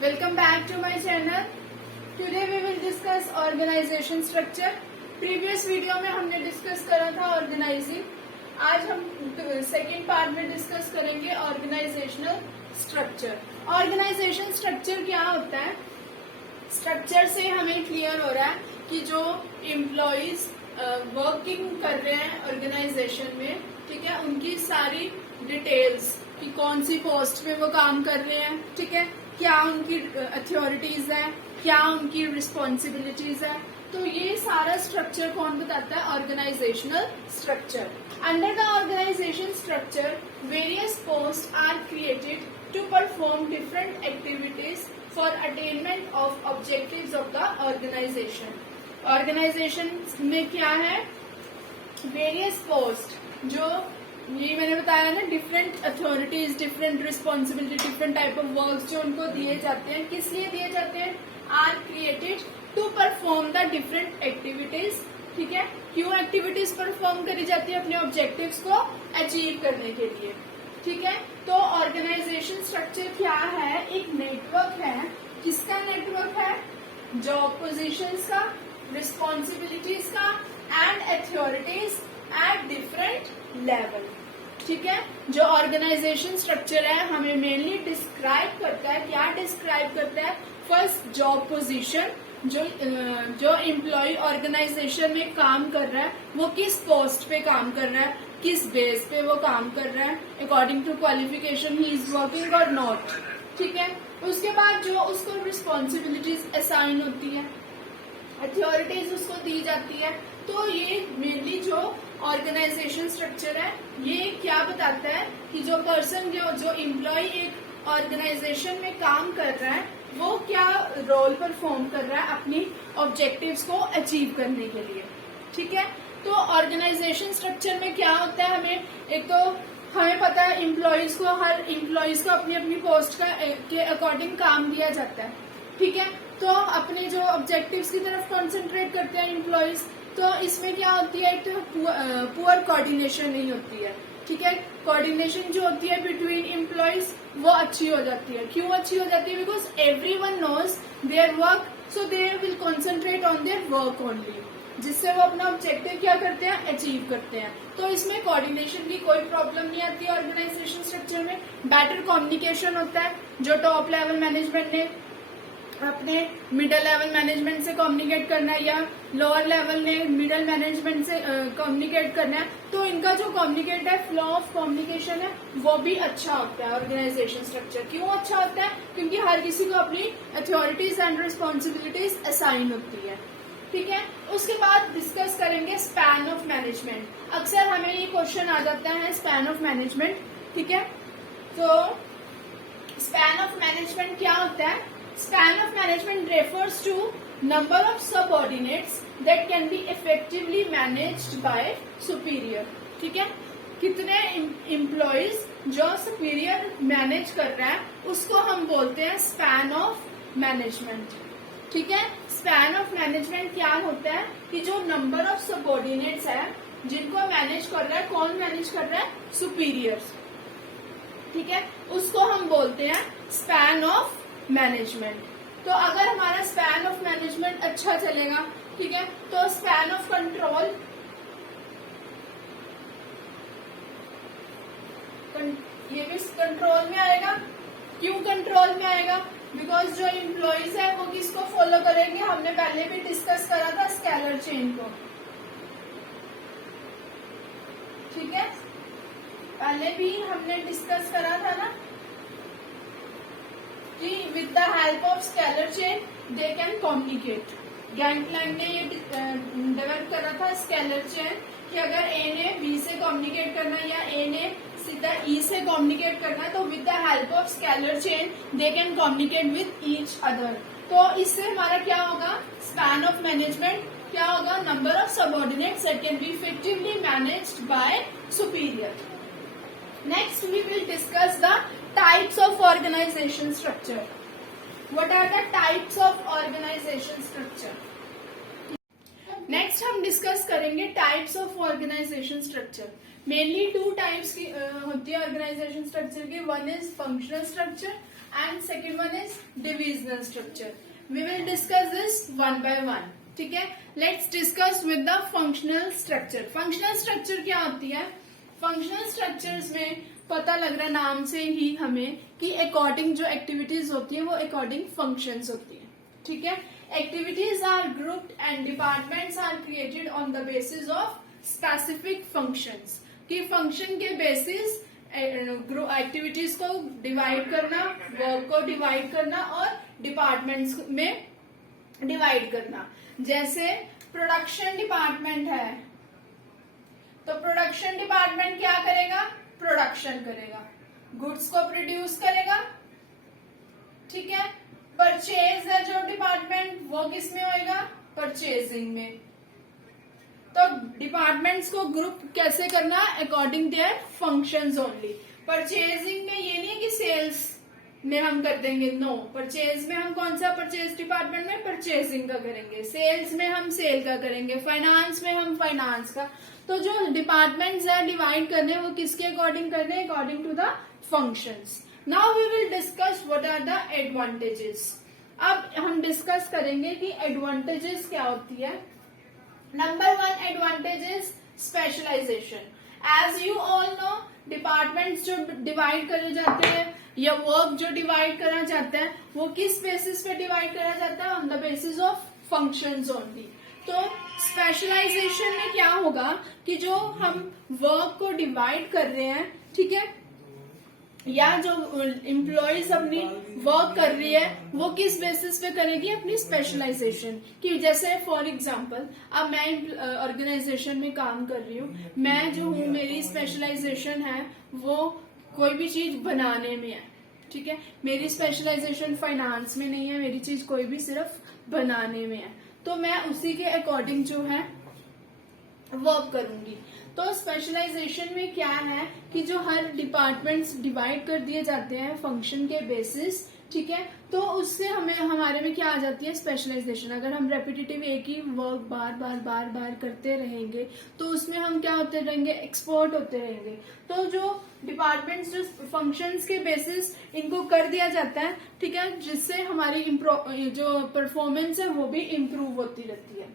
Welcome back to my channel. Today we will discuss organization structure. Previous video में हमने discuss करा था organising. आज हम सेकेंड पार्ट में डिस्कस करेंगे ऑर्गेनाइजेशनल स्ट्रक्चर. ऑर्गेनाइजेशन स्ट्रक्चर क्या होता है? स्ट्रक्चर से हमें क्लियर हो रहा है कि जो एम्प्लॉइज वर्किंग कर रहे हैं ऑर्गेनाइजेशन में, ठीक है, उनकी सारी डिटेल्स कि कौन सी पोस्ट पे वो काम कर रहे हैं, ठीक है, क्या उनकी अथॉरिटीज है, क्या उनकी रिस्पॉन्सिबिलिटीज है. तो ये सारा स्ट्रक्चर कौन बताता है? Organisational structure. Under the organisation structure various post are created to perform different activities for attainment of objectives of the organisation. Organisation में क्या है? वेरियस पोस्ट, जो ये मैंने बताया ना, different authorities, different responsibility, different type of works जो उनको दिए जाते हैं. किस लिए दिए जाते हैं? Are created to perform the different activities. ठीक है, क्यों एक्टिविटीज परफॉर्म करी जाती है? अपने ऑब्जेक्टिव्स को अचीव करने के लिए. ठीक है, तो ऑर्गेनाइजेशन स्ट्रक्चर क्या है? एक नेटवर्क है. किसका नेटवर्क है? जॉब पोजीशंस का, रिस्पॉन्सिबिलिटीज का and authorities at different level. ठीक है, जो ऑर्गेनाइजेशन स्ट्रक्चर है हमें मेनली डिस्क्राइब करता है. क्या डिस्क्राइब करता है? First, job position. जो एम्प्लॉय ऑर्गेनाइजेशन में काम कर रहा है वो किस पोस्ट पे काम कर रहा है, किस बेस पे वो काम कर रहा है, अकॉर्डिंग टू क्वालिफिकेशन ही इज वर्किंग और नॉट. ठीक है, उसके बाद जो उसको रिस्पॉन्सिबिलिटीज असाइन होती है, अथॉरिटीज उसको दी जाती है. तो ये मेनली जो ऑर्गेनाइजेशन स्ट्रक्चर है ये क्या बताता है कि जो पर्सन, जो एम्प्लॉय एक ऑर्गेनाइजेशन में काम कर रहा है वो क्या रोल परफॉर्म कर रहा है अपनी ऑब्जेक्टिव्स को अचीव करने के लिए. ठीक है, तो ऑर्गेनाइजेशन स्ट्रक्चर में क्या होता है? हमें पता है एम्प्लॉयज को, हर एम्प्लॉयज को अपनी अपनी पोस्ट के अकॉर्डिंग काम दिया जाता है. ठीक है, तो अपने जो ऑब्जेक्टिव्स की तरफ कॉन्सेंट्रेट करते हैं एम्प्लॉयज. तो इसमें क्या होती है? तो पुअर कोऑर्डिनेशन नहीं होती है. ठीक है, कोऑर्डिनेशन जो होती है बिटवीन एम्प्लॉयज वो अच्छी हो जाती है. क्यों अच्छी हो जाती है? Because everyone knows their work, so they will concentrate on their work only, जिससे वो अपना ऑब्जेक्टिव क्या करते हैं? अचीव करते हैं. तो इसमें कोऑर्डिनेशन की कोई प्रॉब्लम नहीं आती है ऑर्गेनाइजेशन स्ट्रक्चर में. बेटर कम्युनिकेशन होता है. जो टॉप लेवल मैनेजमेंट ने अपने मिडिल लेवल मैनेजमेंट से कम्युनिकेट करना है या लोअर लेवल ने मिडिल मैनेजमेंट से कम्युनिकेट करना है, तो इनका जो कम्युनिकेट है, फ्लो ऑफ कम्युनिकेशन है, वो भी अच्छा होता है ऑर्गेनाइजेशन स्ट्रक्चर. क्यों अच्छा होता है? क्योंकि हर किसी को अपनी अथॉरिटीज एंड रिस्पॉन्सिबिलिटीज असाइन होती है. ठीक है, उसके बाद डिस्कस करेंगे स्पैन ऑफ मैनेजमेंट. अक्सर हमें ये क्वेश्चन आ जाता है स्पैन ऑफ मैनेजमेंट. ठीक है, तो स्पैन ऑफ मैनेजमेंट क्या होता है? Span of management refers to number of subordinates that can be effectively managed by superior. ठीक है, कितने एम्प्लॉयज जो सुपीरियर मैनेज कर रहा है उसको हम बोलते हैं स्पैन ऑफ मैनेजमेंट. ठीक है, स्पैन ऑफ मैनेजमेंट क्या होता है कि जो नंबर ऑफ सबऑर्डिनेट्स है जिनको मैनेज कर रहा है, कौन मैनेज कर रहा है? सुपीरियर्स. ठीक है, उसको हम बोलते हैं स्पैन ऑफ मैनेजमेंट. तो अगर हमारा स्पैन ऑफ मैनेजमेंट अच्छा चलेगा, ठीक है, तो स्पैन ऑफ कंट्रोल, ये भी कंट्रोल में आएगा. क्यों कंट्रोल में आएगा? बिकॉज जो एम्प्लॉयज है वो किसको फॉलो करेंगे? हमने पहले भी डिस्कस करा था स्केलर चेन को. ठीक है, पहले भी हमने डिस्कस करा था ना कि with the help of scalar chain they can communicate. गैंटलैंड ने ये डेवलप करा था स्केलर चेन कि अगर ए ने बी से कम्युनिकेट करना है या ए ने सीधा ई से कम्युनिकेट करना है, तो with the help of scalar chain they can communicate with each other. तो इससे हमारा क्या होगा? स्पैन ऑफ मैनेजमेंट क्या होगा? Number of subordinates that can be effectively managed by superior. Next we will discuss the types of organization structure. What are the types of organization structure? Next हम discuss करेंगे types of organisation structure. Mainly two types की होती है organisation structure की. One is functional structure and second one is divisional structure. We will discuss this one by one. ठीक है, let's discuss with the functional structure. Functional structure क्या होती है? Functional structures में पता लग रहा है नाम से ही हमें कि अकॉर्डिंग जो एक्टिविटीज होती है वो अकॉर्डिंग फंक्शंस होती है. ठीक है, activities are grouped and departments are created on the basis of specific functions. कि फंक्शन के बेसिस एक्टिविटीज को डिवाइड करना, वर्क को डिवाइड करना और डिपार्टमेंट्स में डिवाइड करना. जैसे प्रोडक्शन डिपार्टमेंट है तो प्रोडक्शन डिपार्टमेंट क्या करेगा? प्रोडक्शन करेगा, गुड्स को प्रोड्यूस करेगा. ठीक है, परचेज है जो डिपार्टमेंट, वो किस में होएगा? परचेजिंग में. तो डिपार्टमेंट्स को ग्रुप कैसे करना? According their functions only. Purchasing में ये नहीं है कि सेल्स में हम कर देंगे, नो. परचेज में हम कौन सा परचेज डिपार्टमेंट में परचेजिंग का करेंगे, सेल्स में हम सेल का करेंगे, फाइनेंस में हम फाइनेंस का. तो जो डिपार्टमेंट्स है डिवाइड करने वो किसके अकॉर्डिंग करने? According to the functions. Now we will discuss what are the advantages. अब हम डिस्कस करेंगे कि एडवांटेजेस क्या होती है. Number one advantage is specialisation. As you all know, departments जो डिवाइड करे जाते हैं या वर्क जो डिवाइड करा जाता है वो किस बेसिस पे डिवाइड करा जाता है? On the basis of functions only. तो स्पेशलाइजेशन में क्या होगा कि जो हम वर्क को डिवाइड कर रहे हैं, ठीक है, या जो एम्प्लॉयज अपनी वर्क कर रही है वो किस बेसिस पे करेगी? अपनी स्पेशलाइजेशन की. जैसे फॉर एग्जांपल अब मैं ऑर्गेनाइजेशन में काम कर रही हूँ, मैं जो हूँ मेरी स्पेशलाइजेशन है वो कोई भी चीज बनाने में है. ठीक है, मेरी स्पेशलाइजेशन फाइनेंस में नहीं है, मेरी चीज कोई भी सिर्फ बनाने में है. तो मैं उसी के अकॉर्डिंग जो है वर्क करूंगी. तो स्पेशलाइजेशन में क्या है कि जो हर डिपार्टमेंट्स डिवाइड कर दिए जाते हैं फंक्शन के बेसिस. ठीक है, तो उससे हमें हमारे में क्या आ जाती है? स्पेशलाइजेशन. अगर हम रेपिटेटिव एक ही वर्क बार बार बार बार करते रहेंगे तो उसमें हम क्या होते रहेंगे? एक्सपर्ट होते रहेंगे. तो जो डिपार्टमेंट्स जो फंक्शंस के बेसिस इनको कर दिया जाता है, ठीक है, जिससे हमारी जो परफॉर्मेंस है वो भी इम्प्रूव होती रहती है.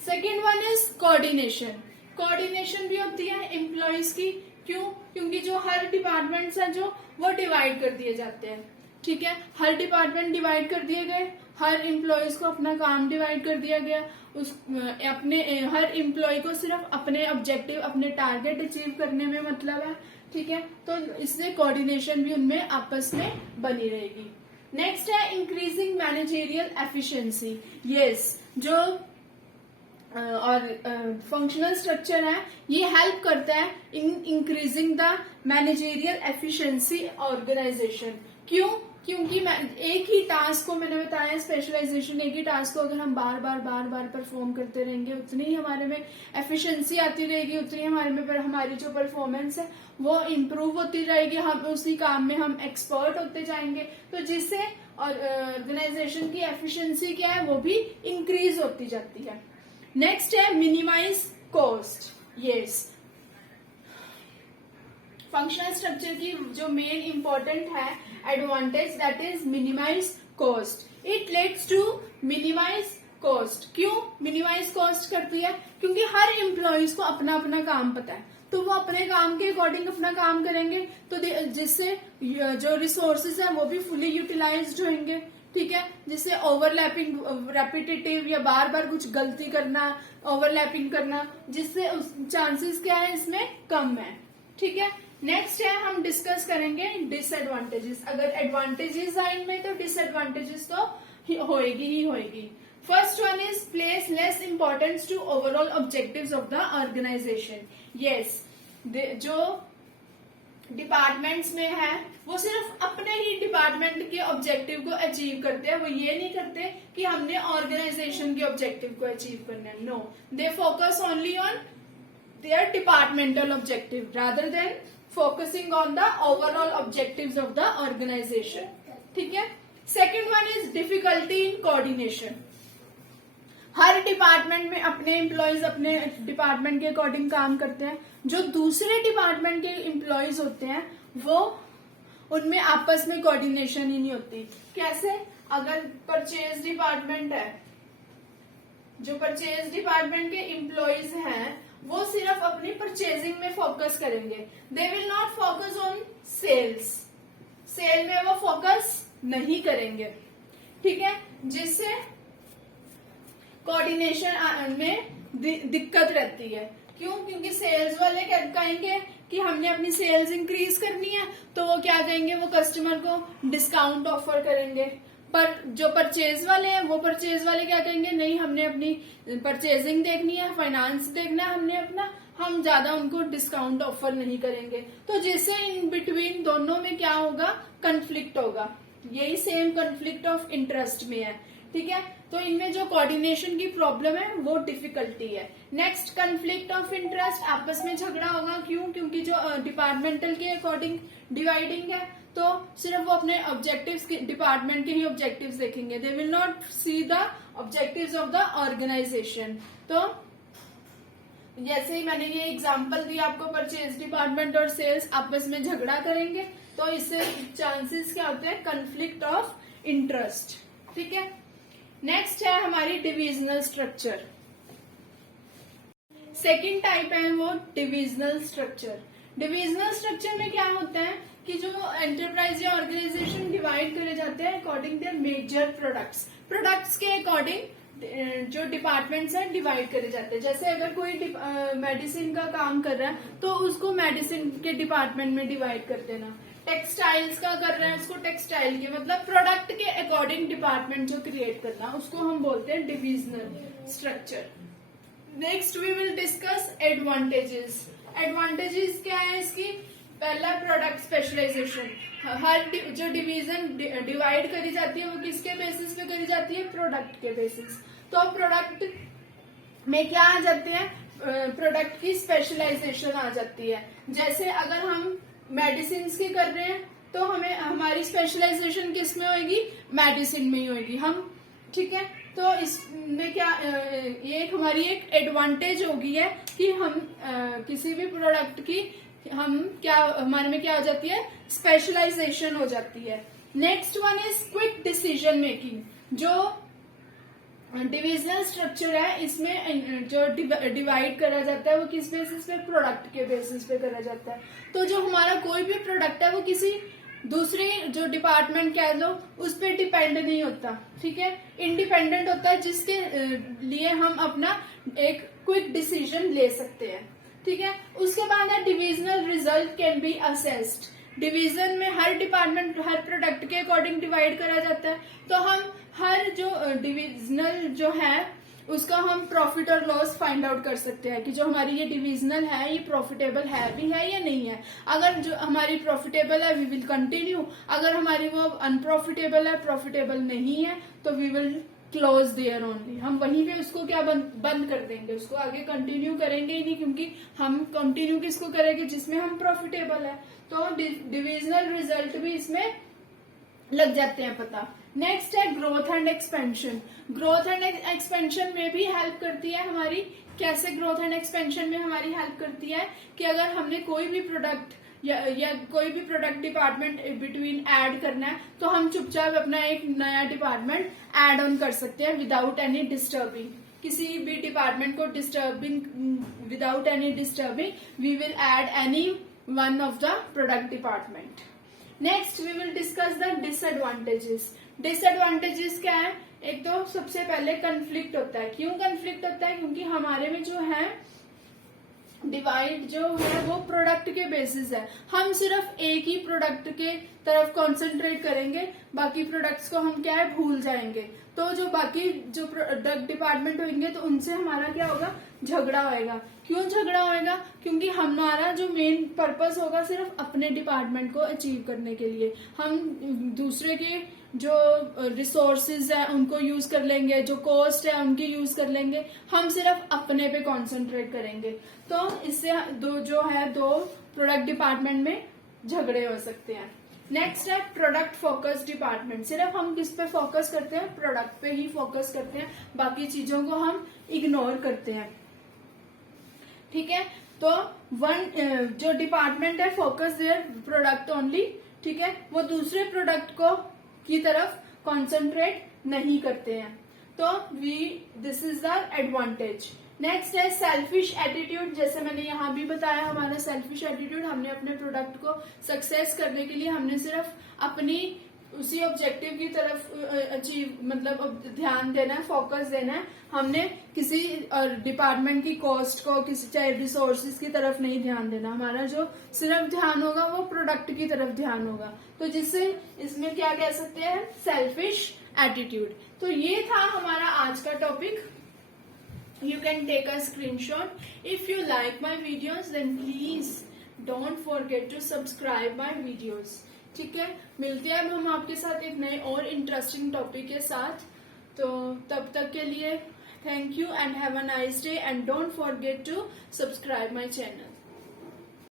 Second one is coordination. Coordination भी होती है एम्प्लॉयज की. क्यों? क्योंकि जो हर डिपार्टमेंट्स हैं जो वो डिवाइड कर दिए जाते हैं. ठीक है, हर डिपार्टमेंट डिवाइड कर दिए गए, हर एम्प्लॉयज को अपना काम डिवाइड कर दिया गया. अपने हर एम्प्लॉय को सिर्फ अपने ऑब्जेक्टिव, अपने टारगेट अचीव करने में मतलब है. ठीक है, तो इससे कोऑर्डिनेशन भी उनमें आपस में बनी रहेगी. नेक्स्ट है इंक्रीजिंग मैनेजेरियल एफिशिएंसी. यस, जो और फंक्शनल स्ट्रक्चर है ये हेल्प करता है in increasing the managerial efficiency organisation. क्यों? क्योंकि एक ही टास्क को, मैंने बताया स्पेशलाइजेशन, एक ही टास्क को अगर हम बार बार परफॉर्म करते रहेंगे उतनी ही हमारे में एफिशिएंसी आती रहेगी, उतनी हमारे में हमारी जो परफॉर्मेंस है वो इम्प्रूव होती रहेगी. हम उसी काम में हम एक्सपर्ट होते जाएंगे. तो जिससे ऑर्गेनाइजेशन की एफिशिएंसी क्या है वो भी इंक्रीज होती जाती है. नेक्स्ट है minimise cost. Yes, functional structure की जो मेन इंपॉर्टेंट है advantage, that is minimise cost. It leads to minimise cost. क्यों मिनिमाइज कॉस्ट करती है? क्योंकि हर एम्प्लॉयज को अपना अपना काम पता है, तो वो अपने काम के अकॉर्डिंग अपना काम करेंगे. तो जिससे जो रिसोर्सेज है वो भी फुली यूटिलाइज्ड होंगे. ठीक है, जिससे ओवरलैपिंग, रेपिटेटिव या बार बार कुछ गलती करना, ओवरलैपिंग करना, जिससे चांसेस क्या है इसमें कम है. ठीक है, नेक्स्ट है हम डिस्कस करेंगे डिसएडवांटेजेस. अगर एडवांटेजेस आए इनमें तो डिसएडवांटेजेस तो होएगी ही होएगी. First one is place less importance to overall objectives of the organisation. Yes, जो डिपार्टमेंट्स में है वो सिर्फ अपने ही डिपार्टमेंट के ऑब्जेक्टिव को अचीव करते हैं. वो ये नहीं करते कि हमने ऑर्गेनाइजेशन के ऑब्जेक्टिव को अचीव करना है. No, they focus only on their departmental objective rather than focusing on the overall objectives of the organisation. ठीक है, second one is difficulty in coordination. हर डिपार्टमेंट में अपने एम्प्लॉयज अपने डिपार्टमेंट के अकॉर्डिंग काम करते हैं, जो दूसरे डिपार्टमेंट के एम्प्लॉयज होते हैं वो उनमें आपस में कोऑर्डिनेशन ही नहीं होती। कैसे? अगर परचेज डिपार्टमेंट है, जो परचेज डिपार्टमेंट के एम्प्लॉयज हैं वो सिर्फ अपनी परचेजिंग में फोकस करेंगे, they will not focus on sales, sale में वो फोकस नहीं करेंगे, ठीक है, जिससे कोऑर्डिनेशन में दिक्कत रहती है। क्यों? क्योंकि सेल्स वाले कहेंगे कि हमने अपनी सेल्स इंक्रीज करनी है, तो वो क्या कहेंगे, वो कस्टमर को डिस्काउंट ऑफर करेंगे। पर जो परचेज वाले हैं वो परचेज वाले क्या कहेंगे, नहीं हमने अपनी परचेजिंग देखनी है, फाइनेंस देखना है हमने अपना, हम ज्यादा उनको डिस्काउंट ऑफर नहीं करेंगे। तो जिससे इन बिटवीन दोनों में क्या होगा, कंफ्लिक्ट होगा। यही सेम कंफ्लिक्ट ऑफ इंटरेस्ट में है, ठीक है। तो इनमें जो कोऑर्डिनेशन की प्रॉब्लम है वो डिफिकल्टी है। नेक्स्ट, कंफ्लिक्ट ऑफ इंटरेस्ट, आपस में झगड़ा होगा। क्यों? क्योंकि जो डिपार्टमेंटल के अकॉर्डिंग डिवाइडिंग है तो सिर्फ वो अपने ऑब्जेक्टिव्स डिपार्टमेंट के ही ऑब्जेक्टिव्स देखेंगे, they will not see the objectives of the organisation. तो जैसे ही मैंने ये एग्जांपल दी आपको, परचेज डिपार्टमेंट और सेल्स आपस में झगड़ा करेंगे तो इससे चांसेस क्या होते हैं, कंफ्लिक्ट ऑफ इंटरेस्ट, ठीक है। नेक्स्ट है हमारी डिविजनल स्ट्रक्चर। सेकेंड टाइप है वो डिविजनल स्ट्रक्चर। डिविजनल स्ट्रक्चर में क्या होता है कि जो एंटरप्राइज या ऑर्गेनाइजेशन डिवाइड करे जाते हैं अकॉर्डिंग देयर मेजर प्रोडक्ट्स के अकॉर्डिंग जो डिपार्टमेंट्स हैं डिवाइड करे जाते हैं। जैसे अगर कोई मेडिसिन का काम कर रहा है तो उसको मेडिसिन के डिपार्टमेंट में डिवाइड कर देना, टेक्सटाइल्स का कर रहे हैं उसको टेक्सटाइल के, मतलब प्रोडक्ट के अकॉर्डिंग डिपार्टमेंट जो क्रिएट करना, उसको हम बोलते हैं divisional structure. Next we will discuss advantages. Advantages क्या है इसकी? पहला, प्रोडक्ट स्पेशलाइजेशन। हर जो डिवीजन डिवाइड करी जाती है वो किसके बेसिस पे करी जाती है, प्रोडक्ट के बेसिस। तो प्रोडक्ट में क्या आ जाते हैं, प्रोडक्ट की स्पेशलाइजेशन आ जाती है। जैसे अगर हम मेडिसिन की कर रहे हैं तो हमें हमारी स्पेशलाइजेशन किस में होगी, मेडिसिन में ही होगी हम, ठीक है। तो इसमें क्या ये हमारी एक एडवांटेज होगी है कि हम किसी भी प्रोडक्ट की हम क्या हमारे में क्या हो जाती है, स्पेशलाइजेशन हो जाती है। Next one is quick decision making. जो डिविजनल स्ट्रक्चर है इसमें जो डिवाइड करा जाता है वो किस बेसिस पे, प्रोडक्ट के बेसिस पे करा जाता है। तो जो हमारा कोई भी प्रोडक्ट है वो किसी दूसरी जो डिपार्टमेंट कह लो उस पर डिपेंड नहीं होता, ठीक है, इंडिपेंडेंट होता है, जिसके लिए हम अपना एक क्विक डिसीजन ले सकते हैं, ठीक है। उसके बाद है divisional result can be assessed. Division में हर डिपार्टमेंट हर प्रोडक्ट के अकॉर्डिंग डिवाइड करा जाता है, तो हम हर जो डिविजनल जो है उसका हम प्रॉफिट और लॉस फाइंड आउट कर सकते हैं कि जो हमारी ये डिविजनल है ये प्रॉफिटेबल है भी है या नहीं है। अगर जो हमारी प्रॉफिटेबल है वी विल कंटिन्यू, अगर हमारी वो अनप्रॉफिटेबल है, प्रॉफिटेबल नहीं है, तो we will close there only, हम वहीं पे उसको क्या बंद कर देंगे, उसको आगे कंटिन्यू करेंगे ही नहीं, क्योंकि हम कंटिन्यू किसको करेंगे, जिसमें हम प्रॉफिटेबल है। तो डिविजनल रिजल्ट भी इसमें लग जाते हैं पता। नेक्स्ट है growth and expansion. Growth and expansion में भी हेल्प करती है हमारी। कैसे ग्रोथ एंड एक्सपेंशन में हमारी हेल्प करती है कि अगर हमने कोई भी प्रोडक्ट या कोई भी प्रोडक्ट डिपार्टमेंट बिटवीन ऐड करना है तो हम चुपचाप अपना एक नया डिपार्टमेंट ऐड ऑन कर सकते हैं विदाउट एनी डिस्टर्बिंग, किसी भी डिपार्टमेंट को without any disturbing we will add any one of the product department. Next we will discuss the disadvantages. Disadvantages क्या है? एक तो सबसे पहले कंफ्लिक्ट होता है। क्यों कंफ्लिक्ट होता है? क्योंकि हमारे में जो है डिवाइड जो है वो प्रोडक्ट के बेसिस है, हम सिर्फ एक ही प्रोडक्ट के तरफ कंसंट्रेट करेंगे, बाकी प्रोडक्ट्स को हम क्या है भूल जाएंगे। तो जो बाकी जो प्रोडक्ट डिपार्टमेंट होंगे तो उनसे हमारा क्या होगा, झगड़ा होएगा। क्यों झगड़ा होएगा? क्योंकि हमारा जो मेन पर्पस होगा सिर्फ अपने डिपार्टमेंट को अचीव करने के लिए, हम दूसरे के जो रिसोर्सेज है उनको यूज कर लेंगे, जो कॉस्ट है उनकी यूज कर लेंगे, हम सिर्फ अपने पे कंसंट्रेट करेंगे। तो इससे दो प्रोडक्ट डिपार्टमेंट में झगड़े हो सकते हैं। नेक्स्ट है प्रोडक्ट फोकस डिपार्टमेंट। सिर्फ हम किस पे फोकस करते हैं, प्रोडक्ट पे ही फोकस करते हैं, बाकी चीजों को हम इग्नोर करते हैं। ठीक है, तो जो डिपार्टमेंट है फोकस देयर प्रोडक्ट ओनली, ठीक है, वो दूसरे प्रोडक्ट को की तरफ कॉन्सेंट्रेट नहीं करते हैं। तो this is the advantage. Next है सेल्फिश एटीट्यूड। जैसे मैंने यहाँ भी बताया, हमारा सेल्फिश एटीट्यूड, हमने अपने प्रोडक्ट को सक्सेस करने के लिए हमने सिर्फ अपनी उसी ऑब्जेक्टिव की तरफ अचीव मतलब ध्यान देना है, फोकस देना है। हमने किसी डिपार्टमेंट की कॉस्ट को, किसी चाहे रिसोर्सेज की तरफ नहीं ध्यान देना। हमारा जो सिर्फ ध्यान होगा वो प्रोडक्ट की तरफ ध्यान होगा। तो जिससे इसमें क्या कह सकते हैं, सेल्फिश एटीट्यूड। तो ये था हमारा आज का topic. You can take a screenshot. If you like my videos, then please don't forget to subscribe my videos. ठीक है, मिलते हैं अब हम आपके साथ एक नए और इंटरेस्टिंग टॉपिक के साथ। तो तब तक के लिए thank you and have a nice day and don't forget to subscribe my channel.